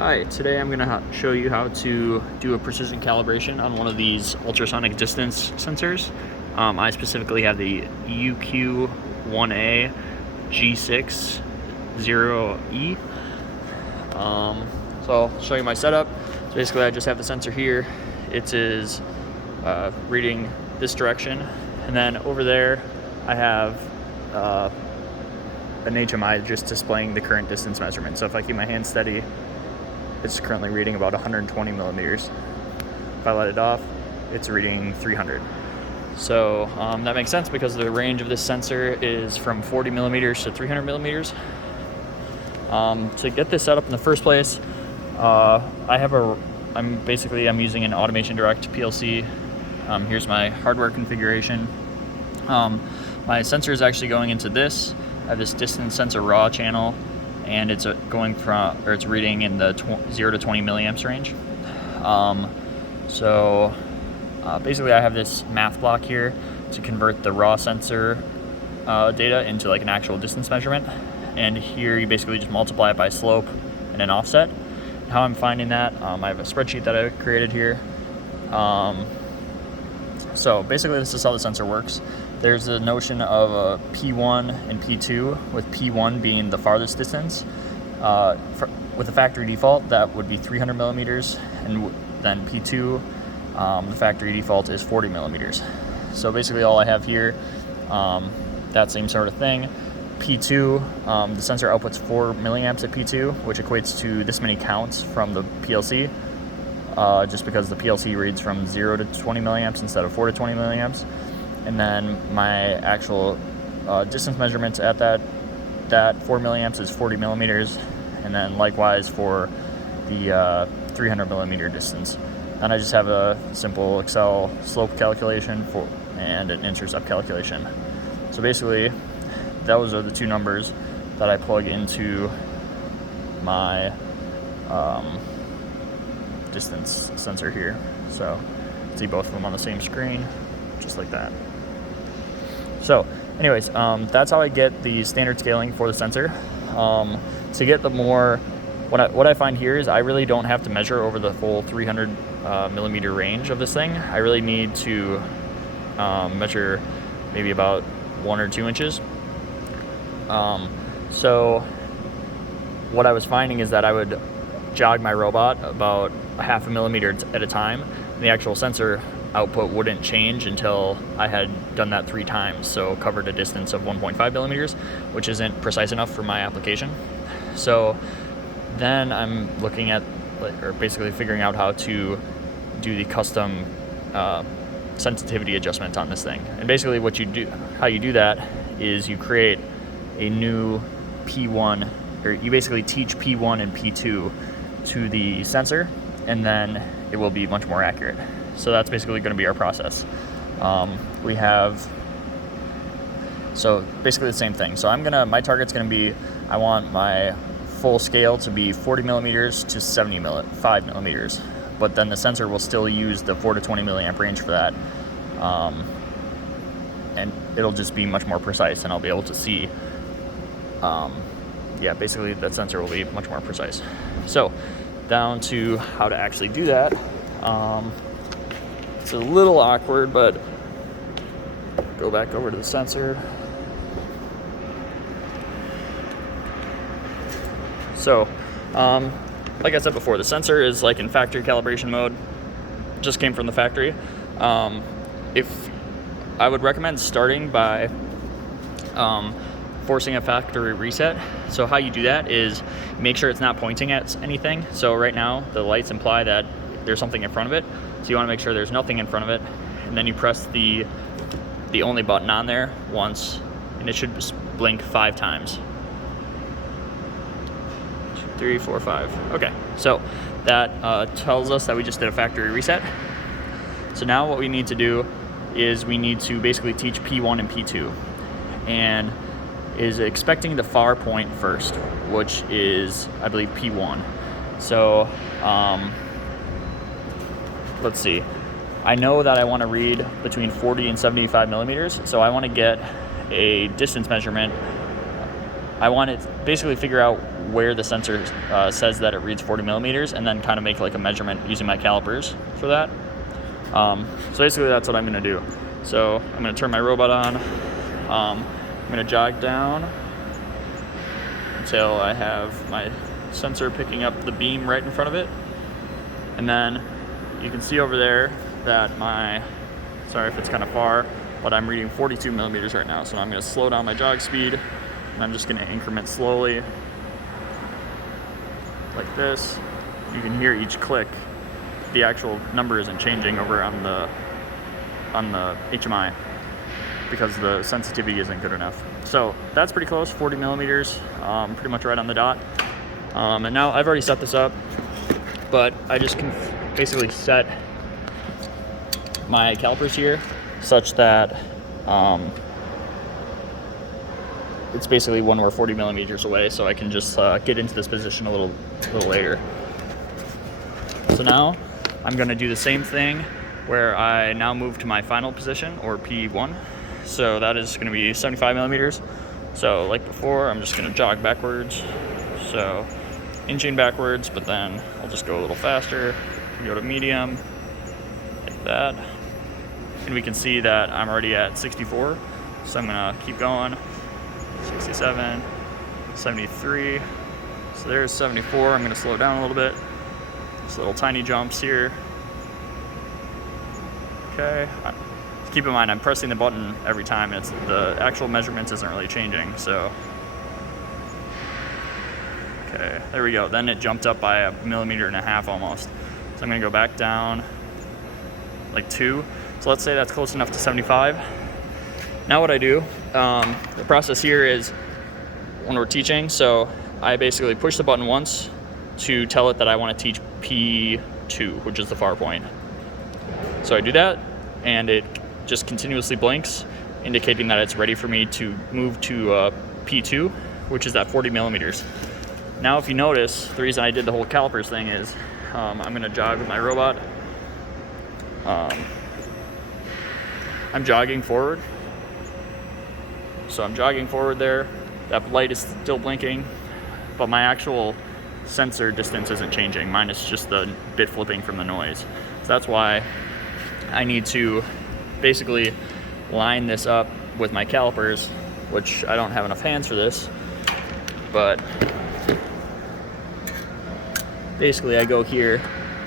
Hi, today I'm going to show you how to do a precision calibration on one of these ultrasonic distance sensors. I specifically have the UQ1 G60E. So I'll show you my setup. So basically I just have the sensor here. It is reading this direction, and then over there I have an HMI just displaying the current distance measurement. So if I keep my hand steady, it's currently reading about 120 millimeters. If I let it off, it's reading 300. So that makes sense because the range of this sensor is from 40 millimeters to 300 millimeters. To get this set up in the first place, I'm using an Automation Direct PLC. Here's my hardware configuration. My sensor is actually going into this. I have this distance sensor raw channel, and it's it's reading in the 0 to 20 milliamps range. Basically I have this math block here to convert the raw sensor data into like an actual distance measurement, and here you basically just multiply it by slope and an offset. How I'm finding that, I have a spreadsheet that I created here. So basically this is how the sensor works. There's a notion of a P1 and P2, with P1 being the farthest distance. With the factory default, that would be 300 millimeters, and then P2, the factory default is 40 millimeters. So basically all I have here, that same sort of thing. P2, the sensor outputs 4 milliamps at P2, which equates to this many counts from the PLC, just because the PLC reads from 0 to 20 milliamps instead of 4 to 20 milliamps. And then my actual distance measurements at that 4 milliamps is 40 millimeters, and then likewise for the 300 millimeter distance. And I just have a simple Excel slope calculation and an intercept calculation. So basically, those are the two numbers that I plug into my distance sensor here. So see both of them on the same screen, just like that. So anyways, that's how I get the standard scaling for the sensor. To get the more, what I find here is I really don't have to measure over the full 300 millimeter range of this thing. I really need to measure maybe about 1 or 2 inches. So what I was finding is that I would jog my robot about a half a millimeter at a time, and the actual sensor output wouldn't change until I had done that 3 times, so covered a distance of 1.5 millimeters, which isn't precise enough for my application. So then I'm looking at, or basically figuring out how to do the custom sensitivity adjustment on this thing. And basically how you do that is you create a new P1, or you basically teach P1 and P2 to the sensor, and then it will be much more accurate. So that's basically going to be our process. So basically the same thing. So my target's going to be, I want my full scale to be 40 millimeters to 75 millimeters, but then the sensor will still use the 4 to 20 milliamp range for that. And it'll just be much more precise, and I'll be able to see, basically that sensor will be much more precise. So down to how to actually do that. It's a little awkward, but go back over to the sensor. So, like I said before, the sensor is like in factory calibration mode, just came from the factory. If I would recommend starting by forcing a factory reset. So how you do that is make sure it's not pointing at anything. So right now the lights imply that there's something in front of it. So you want to make sure there's nothing in front of it, and then you press the only button on there once, and it should blink 5 times. 2, 3, 4, 5. Okay, so that tells us that we just did a factory reset. So now what we need to do is we need to basically teach P1 and P2, and is expecting the far point first, which is, I believe, P1. So let's see. I know that I want to read between 40 and 75 millimeters, so I want to get a distance measurement I want to basically figure out where the sensor says that it reads 40 millimeters, and then kind of make like a measurement using my calipers for that. So basically that's what I'm going to do. So I'm going to turn my robot on. I'm going to jog down until I have my sensor picking up the beam right in front of it. And then you can see over there that sorry if it's kind of far, but I'm reading 42 millimeters right now. So I'm going to slow down my jog speed, and I'm just going to increment slowly like this. You can hear each click. The actual number isn't changing over on the HMI because the sensitivity isn't good enough. So that's pretty close, 40 millimeters, pretty much right on the dot. And now I've already set this up, but I just can basically set my calipers here such that it's basically when we're 40 millimeters away, so I can just get into this position a little later. So now I'm going to do the same thing where I now move to my final position, or P1. So that is going to be 75 millimeters. So like before, I'm just going to jog backwards. So inching backwards, but then I'll just go a little faster. Go to medium, like that. And we can see that I'm already at 64. So I'm going to keep going. 67, 73. So there's 74. I'm going to slow down a little bit. Just little tiny jumps here. Okay. Keep in mind, I'm pressing the button every time. It's the actual measurements isn't really changing. So, okay, there we go. Then it jumped up by 1.5 millimeters almost. So I'm going to go back down like 2. So let's say that's close enough to 75. Now what I do, the process here is when we're teaching, so I basically push the button once to tell it that I want to teach P2, which is the far point. So I do that, and it just continuously blinks, indicating that it's ready for me to move to P2, which is at 40 millimeters. Now if you notice, the reason I did the whole calipers thing is I'm going to jog with my robot. I'm jogging forward. So I'm jogging forward there. That light is still blinking, but my actual sensor distance isn't changing. Mine is just the bit flipping from the noise. So that's why I need to basically line this up with my calipers, which I don't have enough hands for this, but basically I go here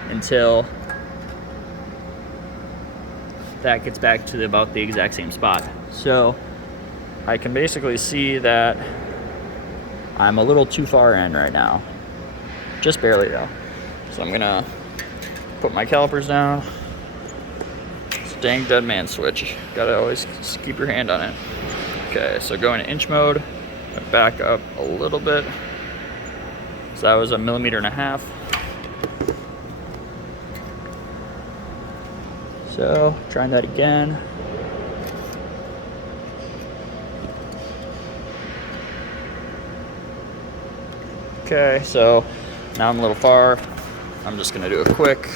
until that gets back to about the exact same spot. So I can basically see that I'm a little too far in right now. Just barely though. So I'm gonna put my calipers down. It's a dang dead man switch. Gotta always keep your hand on it. Okay, so go into inch mode. Back up a little bit. So that was 1.5 millimeters. So trying that again. Okay, so now I'm a little far. I'm just gonna do a quick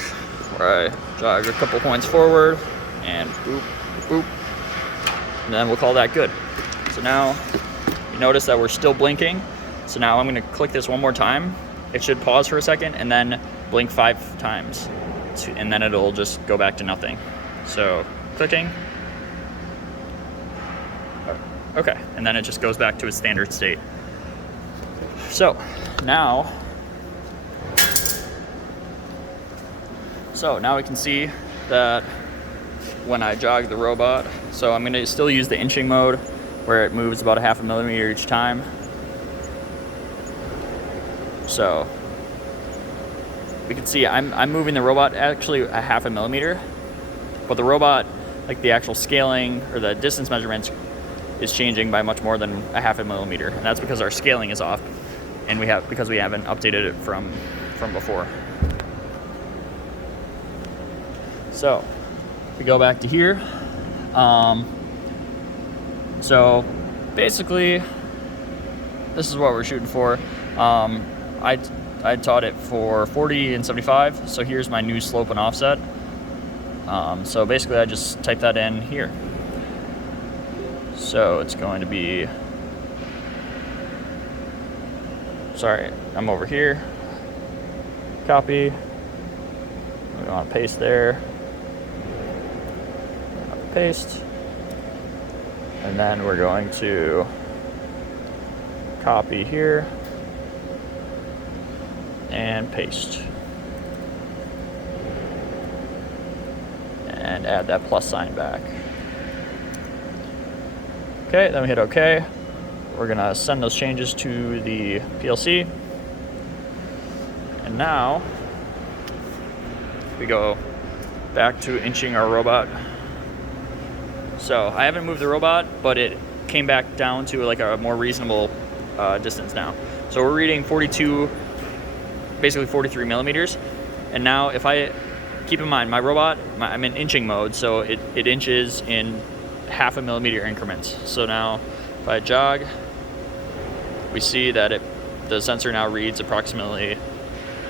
where I jog a couple points forward and boop, boop, and then we'll call that good. So now you notice that we're still blinking. So now I'm gonna click this one more time. It should pause for a second and then blink 5 times. And then it'll just go back to nothing. So clicking. Okay, and then it just goes back to its standard state. So now we can see that when I jog the robot, so I'm gonna still use the inching mode where it moves about 0.5 millimeter each time. So we can see I'm moving the robot actually 0.5 millimeter, but the robot, like the actual scaling or the distance measurements, is changing by much more than 0.5 millimeter, and that's because our scaling is off, and because we haven't updated it from before. So we go back to here. So basically, this is what we're shooting for. I taught it for 40 and 75. So here's my new slope and offset. So basically, I just type that in here. So it's going to be sorry, I'm over here. Copy. We want to paste there. Paste. And then we're going to copy here and paste. And add that plus sign back. Okay, then we hit OK. We're gonna send those changes to the PLC. And now we go back to inching our robot. So I haven't moved the robot, but it came back down to like a more reasonable distance now. So we're reading 42, basically 43 millimeters. And now if I, keep in mind, my robot, I'm in inching mode, so it inches in 0.5 millimeter increments. So now if I jog, we see that the sensor now reads approximately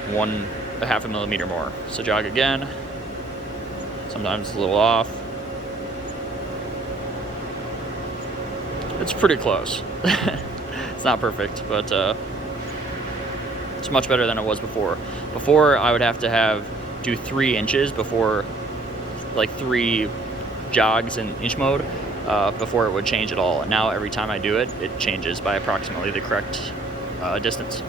1.5 millimeter more. So jog again, sometimes it's a little off. It's pretty close. It's not perfect, but it's much better than it was before. Before I would have to do 3 inches before, like 3 jogs in inch mode before it would change at all. And now every time I do it, it changes by approximately the correct distance.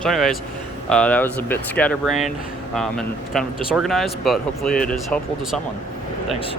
So anyways, that was a bit scatterbrained and kind of disorganized, but hopefully it is helpful to someone. Thanks.